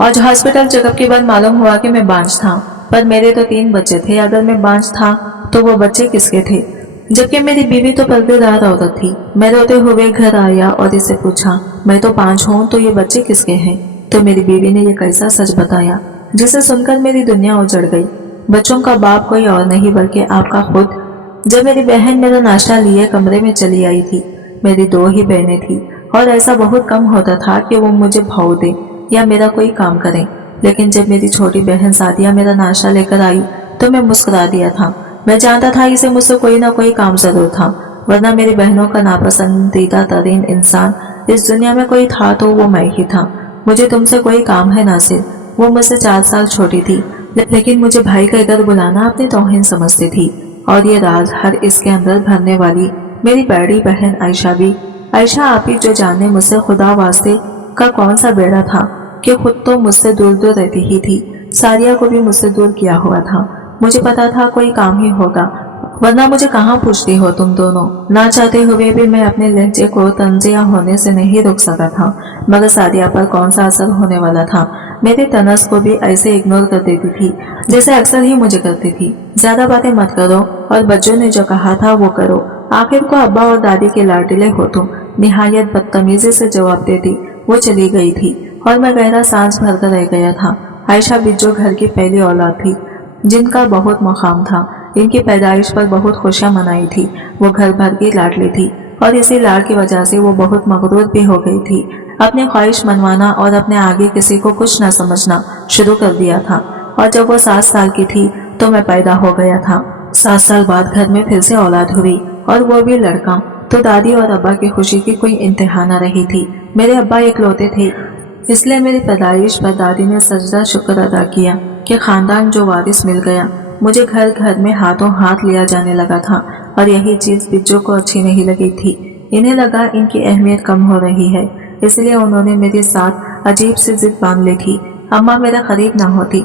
और hospital checkup के बाद मालूम हुआ कि मैं बांझ था। पर मेरे तो 3 बच्चे थे। अगर मैं बांझ था तो वो बच्चे किसके थे? जबकि मेरी बीवी तो पर्देदार औरत थी। मैं रोते हुए घर आया और इससे पूछा, मैं तो बांझ हूँ तो ये बच्चे किसके हैं? तो मेरी बीवी ने ये कैसा सच बताया जिसे सुनकर मेरी दुनिया उजड़ गई। बच्चों का बाप कोई और नहीं बल्कि आपका खुद। जब मेरी बहन मेरा नाश्ता लिए कमरे में चली आई थी, मेरी 2 ही बहनें थी और ऐसा बहुत कम होता था कि वो मुझे भाव दे या मेरा कोई काम करें। लेकिन जब मेरी छोटी बहन सादिया मेरा नाश्ता लेकर आई तो मैं मुस्कुरा दिया था। मैं जानता था इसे मुझसे कोई ना कोई काम जरूर था, वरना मेरी बहनों का नापसंदीदा तरीन इंसान इस दुनिया में कोई था तो वो मैं ही था। मुझे तुमसे कोई काम है नासिर। वो मुझसे 4 साल छोटी थी, लेकिन मुझे भाई कहकर बुलाना अपनी तौहीन समझती थी। और ये राज हर इसके अंदर भरने वाली मेरी बड़ी बहन आयशा भी। आयशा आप ही जो जाने मुझसे खुदा वास्ते का कौन सा बेड़ा था कि खुद तो मुझसे दूर दूर रहती ही थी, सारिया को भी मुझसे दूर किया हुआ था। मुझे पता था कोई काम ही होगा, वरना मुझे कहाँ पूछती हो तुम दोनों। ना चाहते हुए भी मैं अपने लहजे को तंजिया होने से नहीं रोक सका था, मगर सादिया पर कौन सा असर होने वाला था। मेरे तनस को भी ऐसे इग्नोर कर देती थी जैसे अक्सर ही मुझे करती थी। ज्यादा बातें मत करो और बच्चों ने जो कहा था वो करो। आखिर को अब्बा और दादी के लाडले हो तुम, निहायत बदतमीजी से जवाब देती वो चली गई थी और मैं गहरा सांस भरकर रह गया था। आयशा बिज्जो घर की पहली औलाद थी जिनका बहुत मकाम था। इनकी पैदाइश पर बहुत खुशियां मनाई थी। वो घर भर की लाडली थी और इसी लाड की वजह से वो बहुत मगरूर भी हो गई थी। अपनी ख्वाहिश मनवाना और अपने आगे किसी को कुछ न समझना शुरू कर दिया था। और जब वो 7 साल की थी तो मैं पैदा हो गया था। 7 साल बाद घर में फिर से औलाद हुई और वो भी लड़का। तो दादी और अब्बा की खुशी की कोई इंतहा न रही थी। मेरे अब्बा इकलौते थे, इसलिए मेरी पैदाइश पर दादी ने सजदा शुक्र अदा किया कि खानदान जो वारिस मिल गया। मुझे घर घर में हाथों हाथ लिया जाने लगा था और यही चीज बिज्जो को अच्छी नहीं लगी थी। इन्हें लगा इनकी अहमियत कम हो रही है, इसलिए उन्होंने मेरे साथ अजीब सी जिद बांध ली थी। अम्मा मेरा करीब ना होती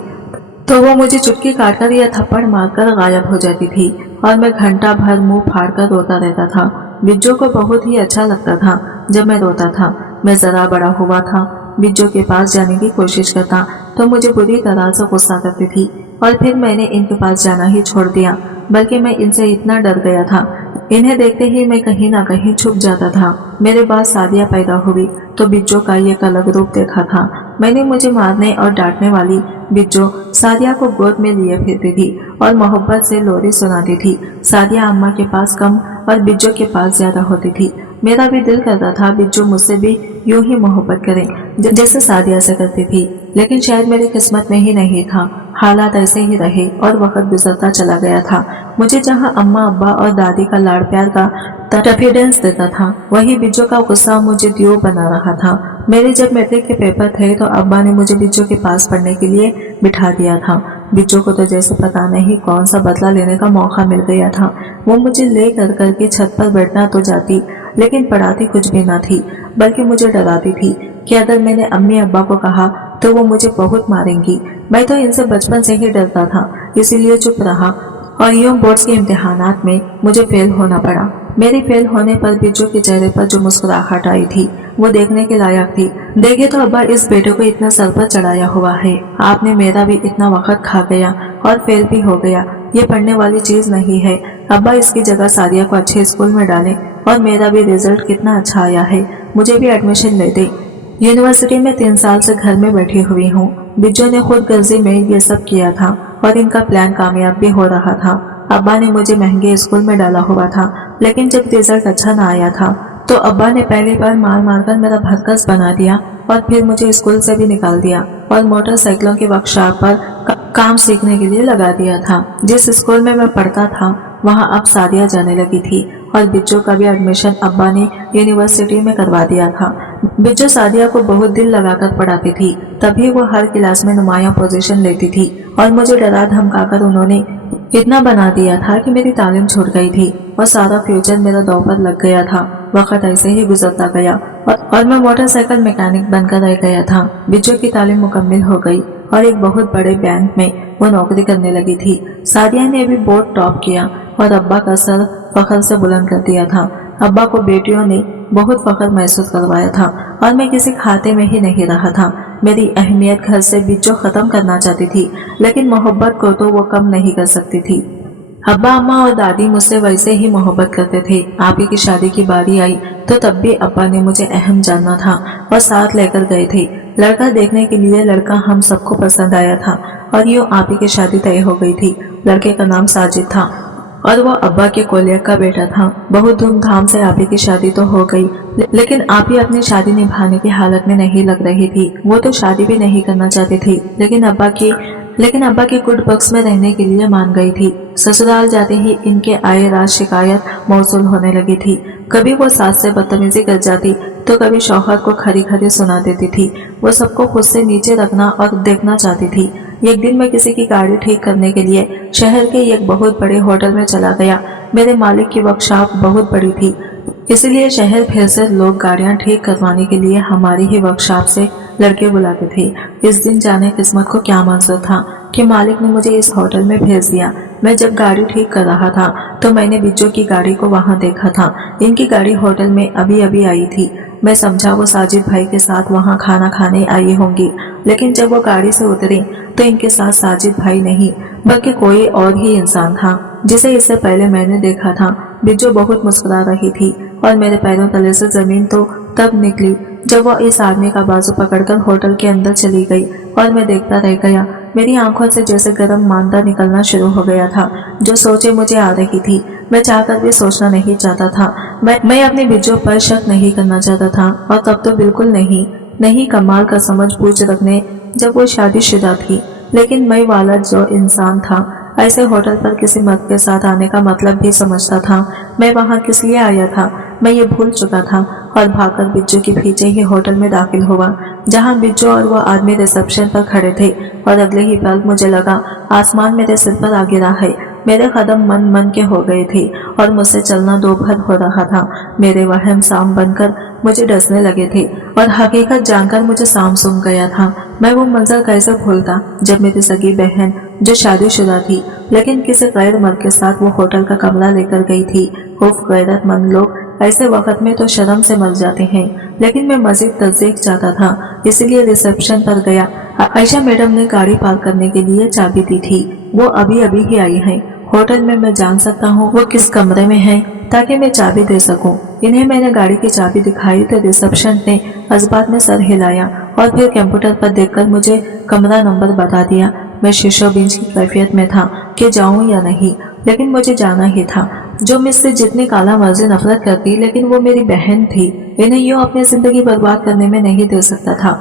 तो वो मुझे चुटकी काटकर या थप्पड़ मारकर गायब हो जाती थी और मैं घंटा भर मुंह फाड़कर रोता रहता था। बिज्जो को बहुत ही अच्छा लगता था जब मैं रोता था। मैं जरा बड़ा हुआ था, बिज्जो के पास जाने की कोशिश करता तो मुझे बुरी तरह से गुस्सा करती थी और फिर मैंने इनके पास जाना ही छोड़ दिया, बल्कि मैं इनसे इतना डर गया था। इन्हें देखते ही मैं कहीं ना कहीं छुप जाता था। मेरे बाद सादिया पैदा हुई तो बिज्जो का एक अलग रूप देखा था। मैंने मुझे मारने और डांटने वाली बिज्जो सादिया को गोद में लिए फिरती थी और मोहब्बत से लोरी सुनाती थी। सादिया अम्मा के पास कम और बिज्जो के पास ज्यादा होती थी। मेरा भी दिल करता था बिज्जो मुझसे भी यूं ही मोहब्बत करे जैसे सादिया से करती थी, लेकिन शायद मेरी किस्मत में ही नहीं था। हालात ऐसे ही रहे और वक्त गुजरता चला गया था। मुझे जहां अम्मा अब्बा और दादी का लाड़ प्यार का कॉन्फिडेंस देता था, वही बिज्जो का गुस्सा मुझे दियो बना रहा था। मेरे जब मैट्रिक के पेपर थे तो अब्बा ने मुझे बिज्जो के पास पढ़ने के लिए बिठा दिया था। बिज्जो को तो जैसे पता नहीं कौन सा बदला लेने का मौका मिल गया था। वो मुझे ले करके छत पर बैठना तो जाती, लेकिन पढ़ाती कुछ भी ना थी, बल्कि मुझे डराती थी कि अगर मैंने अम्मी अब्बा को कहा तो वो मुझे बहुत मारेंगी। मैं तो इनसे बचपन से ही डरता था, इसीलिए चुप रहा और यूं बोर्ड्स के इम्तिहानात में मुझे फेल होना पड़ा। मेरे फेल होने पर बिज्जो के चेहरे पर जो मुस्कुराहट आई थी वो देखने के लायक थी। देखे तो अब्बा इस बेटे को इतना सर पर चढ़ाया हुआ है, आपने मेरा भी इतना वक्त खा गया और फेल भी हो गया, ये पढ़ने वाली चीज नहीं है। अब्बा इसकी जगह सादिया को अच्छे स्कूल में डालें और मेरा भी रिजल्ट कितना अच्छा आया है, मुझे भी एडमिशन ले दे। यूनिवर्सिटी में 3 साल से घर में बैठी हुई हूँ। बिज्जो ने खुद गर्जी में ये सब किया था और इनका प्लान कामयाब भी हो रहा था। अब्बा ने मुझे महंगे स्कूल में डाला हुआ था, लेकिन जब रिजल्ट अच्छा ना आया था तो अब्बा ने पहली बार मार मारकर मेरा भरकस बना दिया और फिर मुझे स्कूल से भी निकाल दिया और मोटरसाइकिलों के वर्कशॉप पर काम सीखने के लिए लगा दिया था। जिस स्कूल में मैं पढ़ता था वहाँ अब सादिया जाने लगी थी और बिज्जो का भी एडमिशन अब्बा ने यूनिवर्सिटी में करवा दिया था। बिज्जो सादिया को बहुत दिल लगाकर पढ़ाती थी, तभी वो हर क्लास में नुमाया पोजीशन लेती थी और मुझे डरा धमकाकर उन्होंने इतना बना दिया था कि मेरी तालीम छूट गई थी और सारा फ्यूचर मेरा दांव पर लग गया था। वक्त ऐसे ही गुजरता गया और मैं मोटरसाइकिल मैकेनिक बनकर रह गया था। बिज्जो की तालीम मुकम्मल हो गई और एक बहुत बड़े बैंक में वो नौकरी करने लगी थी। सादिया ने भी बोर्ड टॉप किया और अब्बा का सर फख्र से बुलंद कर दिया था। अब्बा को बेटियों ने बहुत फख्र महसूस करवाया था और मैं किसी खाते में ही नहीं रहा था। मेरी अहमियत घर से बिज्जो ख़त्म करना चाहती थी, लेकिन मोहब्बत को तो वो कम नहीं कर सकती थी। अब्बा अम्मा और दादी मुझसे वैसे ही मोहब्बत करते थे। आप ही की शादी की बारी आई तो तब भी अब्बा ने मुझे अहम जानना था और साथ लेकर गए थे। लड़का देखने के लिए लड़का हम सबको पसंद आया था और यूँ आप ही की शादी तय हो गई थी। लड़के का नाम साजिद था और वो अब्बा के कोलिया का बेटा था। बहुत धूमधाम से आप ही की शादी तो हो गई, लेकिन आप ही अपनी शादी निभाने की हालत में नहीं लग रही थी। वो तो शादी भी नहीं करना चाहती थी, लेकिन अब्बा की गुड बक्स में रहने के लिए मान गई थी। ससुराल जाते ही इनके आए रात शिकायत मौसूल होने लगी थी। कभी वो सास से बदतमीजी कर जाती तो कभी शौहर को खरी खरी सुना देती थी। वो सबको खुद से नीचे रखना और देखना चाहती थी। एक दिन मैं किसी की गाड़ी ठीक करने के लिए शहर के एक बहुत बड़े होटल में चला गया। मेरे मालिक की वर्कशॉप बहुत बड़ी थी, इसलिए शहर भर से लोग गाड़ियां ठीक करवाने के लिए हमारी ही वर्कशॉप से लड़के बुलाते थे। इस दिन जाने किस्मत को क्या मंजूर था कि मालिक ने मुझे इस होटल में भेज दिया। मैं जब गाड़ी ठीक कर रहा था तो मैंने बिज्जो की गाड़ी को वहां देखा था। इनकी गाड़ी होटल में अभी अभी आई थी। मैं समझा वो साजिद भाई के साथ वहां खाना खाने आई होंगी, लेकिन जब वो गाड़ी से उतरी तो इनके साथ साजिद भाई नहीं बल्कि कोई और ही इंसान था जिसे इससे पहले मैंने देखा था। बिज्जो बहुत मुस्कुरा रही थी और मेरे पैरों तले से जमीन तो तब निकली जब वो इस आदमी का बाजू पकड़कर होटल के अंदर चली गई और मैं देखता रह गया। मेरी आंखों से जैसे गर्म मांदा निकलना शुरू हो गया था। जो सोचे मुझे आ रही थी, मैं चाहकर भी सोचना नहीं चाहता था। मैं अपनी बिज्जो पर शक नहीं करना चाहता था और तब तो बिल्कुल नहीं कमाल का समझ बूझ रखने जब वो शादीशुदा थी। लेकिन मैं वाला जो इंसान था ऐसे होटल पर किसी मर्द के साथ आने का मतलब भी समझता था। मैं वहां किस लिए आया था मैं ये भूल चुका था और भागकर बिज्जो के पीछे ही होटल में दाखिल हुआ, जहां बिज्जो और वो आदमी रिसेप्शन पर खड़े थे। और अगले ही पल मुझे लगा आसमान मेरे सिर पर आ गिरा है। मेरे कदम मन के हो गए थे और मुझसे चलना दोभर हो रहा था। मेरे वहम साम बनकर मुझे डसने लगे थे और हकीकत जानकर मुझे साम सूम गया था। मैं वो मंजर कैसे भूलता जब मेरी सगी बहन जो शादीशुदा थी लेकिन किसी गैर मर्द के साथ वो होटल का कमरा लेकर गई थी। उफ, गैरतमंद लोग ऐसे वक्त में तो शर्म से मर जाते हैं। लेकिन मैं मजीद तस्दीक चाहता था, इसलिए रिसेप्शन पर गया। आयशा मैडम ने गाड़ी पार्क करने के लिए चाबी दी थी। वो अभी अभी ही आई है। होटल में मैं जान सकता हूँ वो किस कमरे में है ताकि मैं चाबी दे सकूं। इन्हें मैंने गाड़ी की चाबी दिखाई तो रिसेप्शन ने अजबात में सर हिलाया और फिर कंप्यूटर पर देखकर मुझे कमरा नंबर बता दिया। मैं शीशो बींच की कैफियत में था कि जाऊं या नहीं, लेकिन मुझे जाना ही था। जो मुझसे जितनी काला मर्जी नफरत करती, लेकिन वो मेरी बहन थी। इन्हें यूं अपनी जिंदगी बर्बाद करने में नहीं दे सकता था।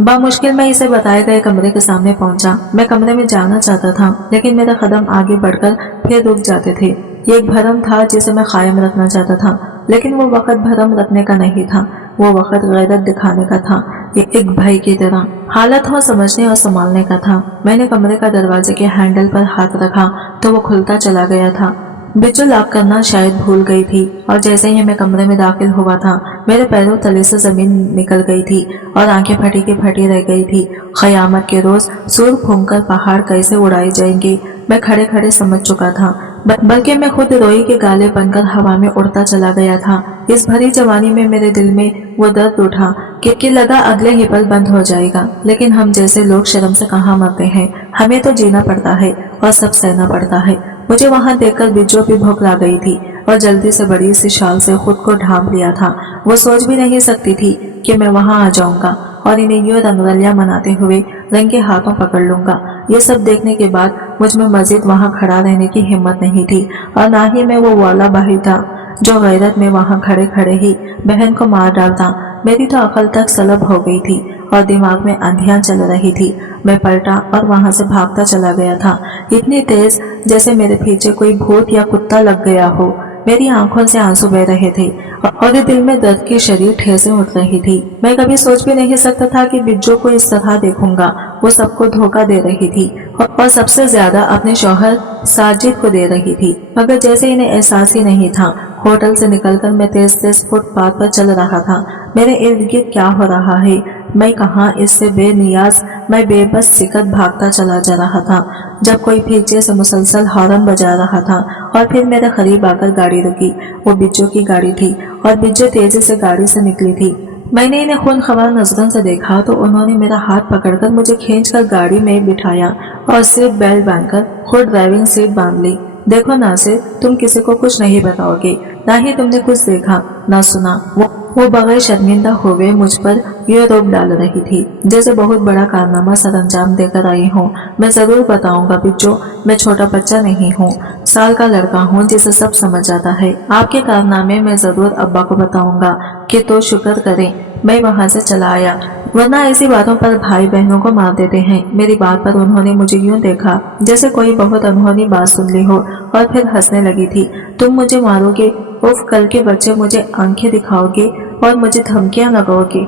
बामुश्किल मैं इसे बताए गए कमरे के सामने पहुंचा। मैं कमरे में जाना चाहता था, लेकिन मेरे कदम आगे बढ़कर फिर रुक जाते थे। ये एक भरम था जिसे मैं कायम रखना चाहता था, लेकिन वो वक्त भरम रखने का नहीं था। वो वक्त गैरत दिखाने का था, एक भाई की तरह। हालत हो समझने और संभालने का था। मैंने कमरे का दरवाजे के हैंडल पर हाथ रखा तो वो खुलता चला गया था। बिज्जो लॉक करना शायद भूल गई थी और जैसे ही मैं कमरे में दाखिल हुआ था मेरे पैरों तले से जमीन निकल गई थी और आंखें फटी की फटी रह गई थी। क़यामत के रोज सूर फूंककर पहाड़ कैसे उड़ाए जाएंगे मैं खड़े खड़े समझ चुका था, बल्कि मैं खुद रोई के गाले बनकर हवा में उड़ता चला गया था। इस भरी जवानी में मेरे दिल में वो दर्द उठा कि लगा अगले ही पल बंद हो जाएगा। लेकिन हम जैसे लोग शर्म से कहाँ मरते हैं। हमें तो जीना पड़ता है और सब सहना पड़ता है। मुझे वहां देखकर बिज्जो भी भूख ला गई थी और जल्दी से बड़ी सी शाल से खुद को ढांप लिया था। वो सोच भी नहीं सकती थी कि मैं वहां आ जाऊंगा और इन्हें यूं रंगरलियां मनाते हुए रंगे हाथों पकड़ लूंगा। ये सब देखने के बाद मुझ में मजीद वहां खड़ा रहने की हिम्मत नहीं थी और ना ही मैं वो वाला भाई था जो गैरत में वहां खड़े खड़े ही बहन को मार डालता। मेरी तो अकल तक सलब हो गई थी और दिमाग में आंधियां चल रही थी। मैं पलटा और वहां से भागता चला गया था, इतनी तेज जैसे मेरे पीछे कोई भूत या कुत्ता लग गया हो। मेरी आंखों से आंसू बह रहे थे और दिल में दर्द की शरीर ठेसें उठ रही थी। मैं कभी सोच भी नहीं सकता था कि बिज्जो को इस तरह देखूंगा। वो सबको धोखा दे रही थी और सबसे ज्यादा अपने शौहर साजिद को दे रही थी, मगर जैसे इन्हें एहसास ही नहीं था। होटल से निकलकर मैं तेज तेज फुटपाथ पर चल रहा था। मेरे इर्द गिर्द क्या हो रहा है मैं कहाँ, इससे बेनियाज मैं बेबस सिकत भागता चला जा रहा था जब कोई पीछे से मुसलसल हॉर्न बजा रहा था और फिर मेरे करीब आकर गाड़ी रुकी। वो बिज्जो की गाड़ी थी और बिज्जो तेजी से गाड़ी से निकली थी। मैंने इन्हें खून खवार नजरों से देखा तो उन्होंने मेरा हाथ पकड़कर मुझे खींचकर गाड़ी में बिठाया और सीट बेल्ट बांधकर खुद ड्राइविंग सीट बांध ली। देखो नासिर, तुम किसी को कुछ नहीं बताओगे, ना ही तुमने कुछ देखा ना सुना। वो बगैर शर्मिंदा हुए मुझ पर यह रोक डाल रही थी जैसे बहुत बड़ा कारनामा सर अंजाम देकर आई हूँ। मैं जरूर बताऊंगा बिज्जो, मैं छोटा बच्चा नहीं हूँ, साल का लड़का हूँ जिसे सब समझ जाता है। आपके कारनामे मैं जरूर अब्बा को बताऊंगा कि तो शुक्र करें मैं वहां से चला आया, वरना ऐसी बातों पर भाई बहनों को मार देते हैं। मेरी बात पर उन्होंने मुझे यूं देखा जैसे कोई बहुत अनहोनी बात सुन ली हो और फिर हंसने लगी थी। तुम मुझे मारोगे? उफ, कल के बच्चे मुझे आंखें दिखाओगे और मुझे धमकियां लगाओगे।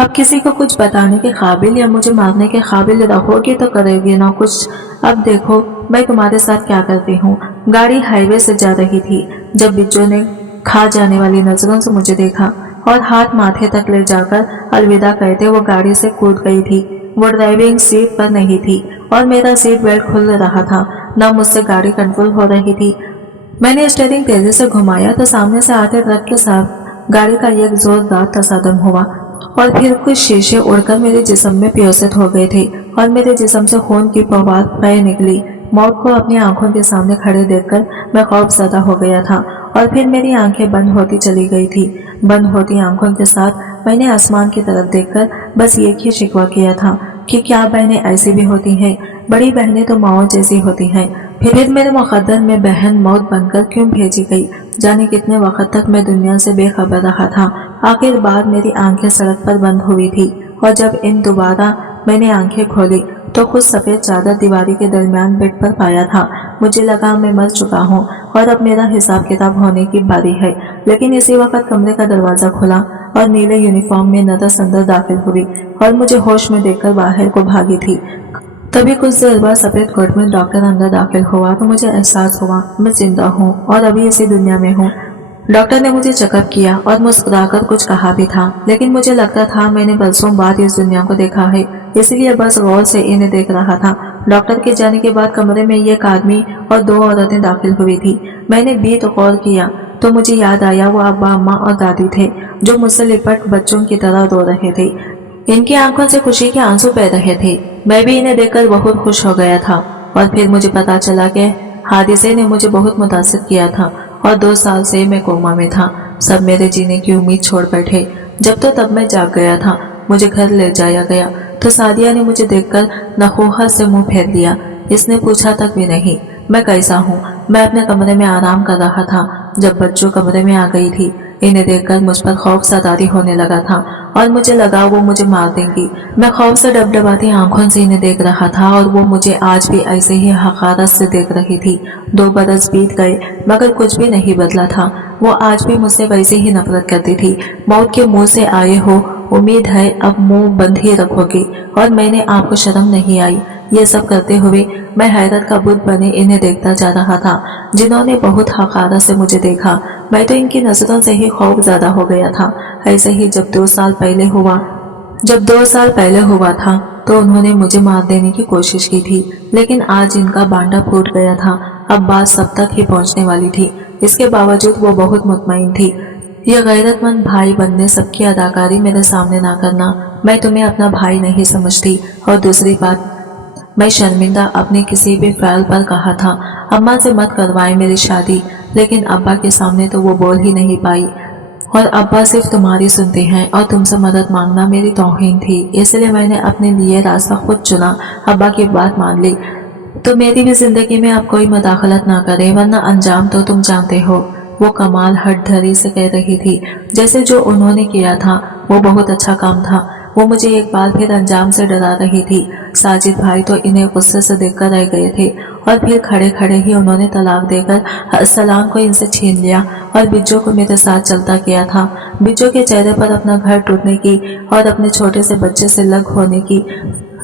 अब किसी को कुछ बताने के काबिल या मुझे मारने के काबिल रहोगे तो करोगे ना कुछ। अब देखो मैं तुम्हारे साथ क्या करती हूँ। गाड़ी हाईवे से जा रही थी जब बिज्जो ने खा जाने वाली नजरों से मुझे देखा और हाथ माथे तक ले जाकर अलविदा कहते वो गाड़ी से कूद गई थी। वो ड्राइविंग सीट पर नहीं थी और मेरा सीट बेल्ट खुल रहा था, न मुझसे गाड़ी कंट्रोल हो रही थी। मैंने स्टीयरिंग तेजी से घुमाया तो सामने से आते ट्रक के साथ गाड़ी का एक जोरदार तसादम हुआ और फिर कुछ शीशे उड़कर मेरे जिस्म में प्योसित हो गए थे और मेरे जिस्म से खून की फवार बह निकली। मौत को अपनी आंखों के सामने खड़े देखकर मैं खौफजदा हो गया था और फिर मेरी आंखें बंद होती चली गई थी। बंद होती आंखों के साथ मैंने आसमान की तरफ देखकर बस एक ही शिकवा किया था कि क्या बहनें ऐसी भी होती हैं, बड़ी बहनें तो माओ जैसी होती हैं। फिर मेरे मुकद्दर में बहन मौत बनकर क्यों भेजी गई। जाने कितने वक्त तक मैं दुनिया से बेखबर रहा था। आखिर बाद मेरी आंखें सड़क पर बंद हुई थी और जब इन दोबारा मैंने आंखें खोली तो खुद सफेद चादर दीवारी के दरमियान बेड पर पाया था। मुझे लगा मैं मर चुका हूँ और अब मेरा हिसाब किताब होने की बारी है। लेकिन इसी वक्त कमरे का दरवाजा खुला और नीले यूनिफॉर्म में नदर अंदर दाखिल हुई और मुझे होश में देखकर बाहर को भागी थी। तभी कुछ देर बाद सफेद कोट में डॉक्टर अंदर दाखिल हुआ तो मुझे एहसास हुआ मैं जिंदा हूँ और अभी इसी दुनिया में हूँ। डॉक्टर ने मुझे चेकअप किया और मुस्कुराकर कुछ कहा भी था, लेकिन मुझे लगता था मैंने बरसों बाद इस दुनिया को देखा है, इसलिए बस गौर से इन्हें देख रहा था। डॉक्टर के जाने के बाद कमरे में एक आदमी और दो औरतें दाखिल हुई थी। मैंने भी तो गौर किया तो मुझे याद आया वो अब्बा, अम्मा और दादी थे जो मुझसे लिपट बच्चों की तरह रो रहे थे। इनकी आंखों से खुशी के आंसू बह रहे थे। मैं भी इन्हें देखकर बहुत खुश हो गया था और फिर मुझे पता चला कि हादिसे ने मुझे बहुत मुतासिर किया था और 2 साल से मैं कोमा में था। सब मेरे जीने की उम्मीद छोड़ बैठे। जब तो तब मैं जाग गया था। मुझे घर ले जाया गया तो सादिया ने मुझे देखकर नखोहर से मुंह फेर लिया। इसने पूछा तक भी नहीं मैं कैसा हूँ। मैं अपने कमरे में आराम कर रहा था जब बच्चों कमरे में आ गई थी। इन्हें देखकर मुझ पर खौफ सतारी होने लगा था और मुझे लगा वो मुझे मार देंगी। मैं खौफ से डबडबाती आंखों से इन्हें देख रहा था और वो मुझे आज भी ऐसे ही हकारत से देख रही थी। 2 बरस बीत गए मगर कुछ भी नहीं बदला था। वो आज भी मुझसे वैसे ही नफरत करती थी। मौत के मुंह से आए हो, उम्मीद है अब मुंह बंद ही रखोगे। और मैंने आपको शर्म नहीं आई। ये सब करते हुए मैं हैरत का बुत बने इन्हें देखता जा रहा था जिन्होंने बहुत हकारत से मुझे देखा। मैं तो इनकी नजरों से ही खौफ ज्यादा हो गया था। ऐसे ही जब 2 साल पहले हुआ था तो उन्होंने मुझे मार देने की कोशिश की थी, लेकिन आज इनका बांडा फूट गया था। अब बात सब तक ही पहुंचने वाली थी। इसके बावजूद वो बहुत मुतमईन थी। यह गैरतमंद भाई बनने सबकी अदाकारी मेरे सामने ना करना। मैं तुम्हें अपना भाई नहीं समझती। और दूसरी बात, मैं शर्मिंदा अपने किसी भी फ़ैल पर कहा था अम्मा से मत करवाएं मेरी शादी, लेकिन अब्बा के सामने तो वो बोल ही नहीं पाई और अब्बा सिर्फ तुम्हारी सुनते हैं और तुमसे मदद मांगना मेरी तौहीन थी। इसलिए मैंने अपने लिए रास्ता खुद चुना। अब्बा की बात मान ली तो मेरी भी जिंदगी में अब कोई मदाखलत ना करे, वरना अंजाम तो तुम जानते हो। वो कमाल हटधरी से कह रही थी जैसे जो उन्होंने किया था वो बहुत अच्छा काम था। वो मुझे एक बार फिर अंजाम से डरा रही थी। साजिद भाई तो इन्हें गुस्से से देखकर रह गए थे और फिर खड़े खड़े ही उन्होंने तलाक देकर सलाम को इनसे छीन लिया और बिज्जो को मेरे साथ चलता किया था। बिज्जो के चेहरे पर अपना घर टूटने की और अपने छोटे से बच्चे से लग होने की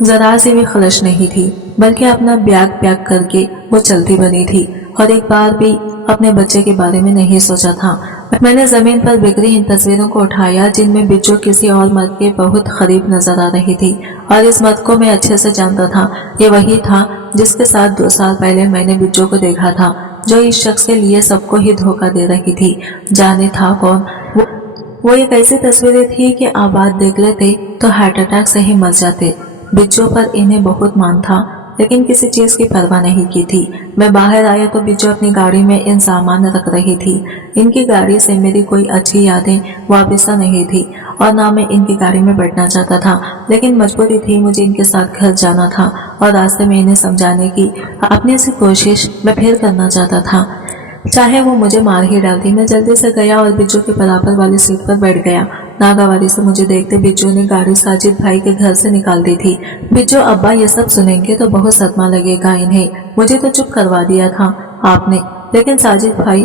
जरा सी भी खलश नहीं थी, बल्कि अपना ब्याग ब्याग करके वो चलती बनी थी और एक बार भी अपने बच्चे के बारे में नहीं सोचा था। मैंने जमीन पर बिखरी इन तस्वीरों को उठाया जिनमें बिज्जो किसी और मर्द के बहुत करीब नजर आ रही थी और इस मर्द को मैं अच्छे से जानता था। ये वही था जिसके साथ 2 साल पहले मैंने बिज्जो को देखा था, जो इस शख्स के लिए सबको ही धोखा दे रही थी। जाने था कौन وہ ایک ایسی تصویریں تھی کہ آپ بات دیکھ لیتے تو ہارٹ اٹیک سے ہی مر جاتے۔ بچوں پر انہیں بہت مان تھا لیکن کسی چیز کی پرواہ نہیں کی تھی۔ میں باہر آیا تو بچو اپنی گاڑی میں ان سامان رکھ رہی تھی۔ ان کی گاڑی سے میری کوئی اچھی یادیں وابستہ نہیں تھی اور نہ میں ان کی گاڑی میں بیٹھنا چاہتا تھا، لیکن مجبوری تھی، مجھے ان کے ساتھ گھر جانا تھا اور راستے میں انہیں سمجھانے کی اپنی سی کوشش میں پھر کرنا چاہتا تھا، چاہے وہ مجھے مار ہی ڈالتی۔ میں جلدی سے گیا اور بچو کے برابر والی سیٹ پر بیٹھ گیا۔ ناگواری سے مجھے دیکھتے بچو نے گاڑی ساجد بھائی کے گھر سے نکال دی تھی۔ بچو ابا یہ سب سنیں گے تو بہت صدمہ لگے گا انہیں، مجھے تو چپ کروا دیا تھا آپ نے، لیکن ساجد بھائی